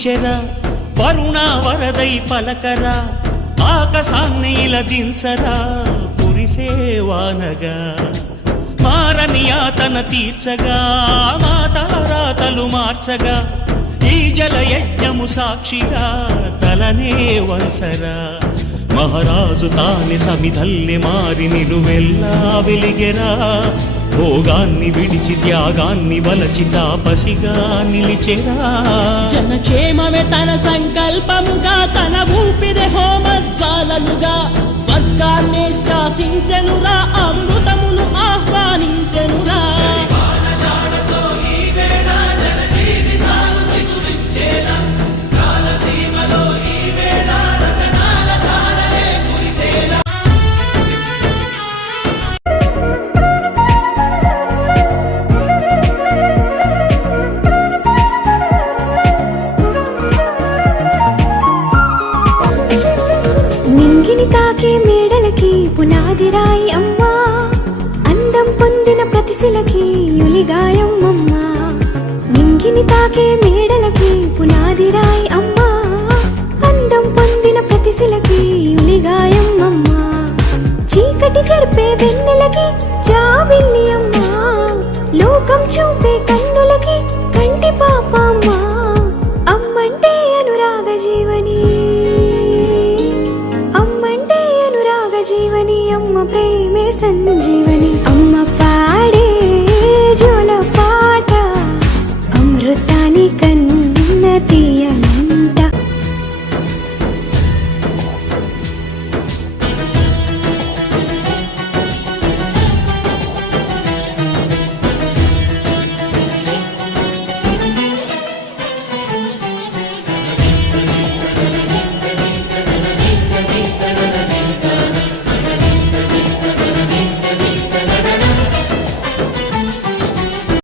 నిలిచెరా వరుణ వరదై పలకరా ఆకాశాన్ని ఇలా దించరా కురిసేవానగా మారని యాతన తీర్చగా మాతారాతలు మార్చగా ఈ జలయజ్ఞము సాక్షిగా తలనే వంచరా మహారాజు తానే సమిధల్లె మారి నిలువెల్లా వెలిగెరా భోగాన్ని విడిచి త్యాగాన్ని వలచి తాపసిగా నిలిచెరా జనక్షేమమే తన సంకల్పముగా తన ఊపిరి హోమజ్వాలలుగా స్వర్గాన్ని శాసించెనురా అమృతమును ఆహ్వానించెనురా తాకే మేడలకి పునాదిరాయి అమ్మా అందం పొందిన ప్రతిశిలకి యులిగాయం అమ్మా నింగిని తాకే మేడలకి పునాదిరాయి అమ్మా అందం పొందిన ప్రతిశిలకి యులిగాయం అమ్మా చీకటి చెరిపే వెన్నెలకి జాబిల్లి అమ్మా లోకం చూపే కన్నులకి కంటి పాప అమ్మా అమ్మంటే అనురాగ జీవని జీవని అమ్మ ప్రేమే సంజీవని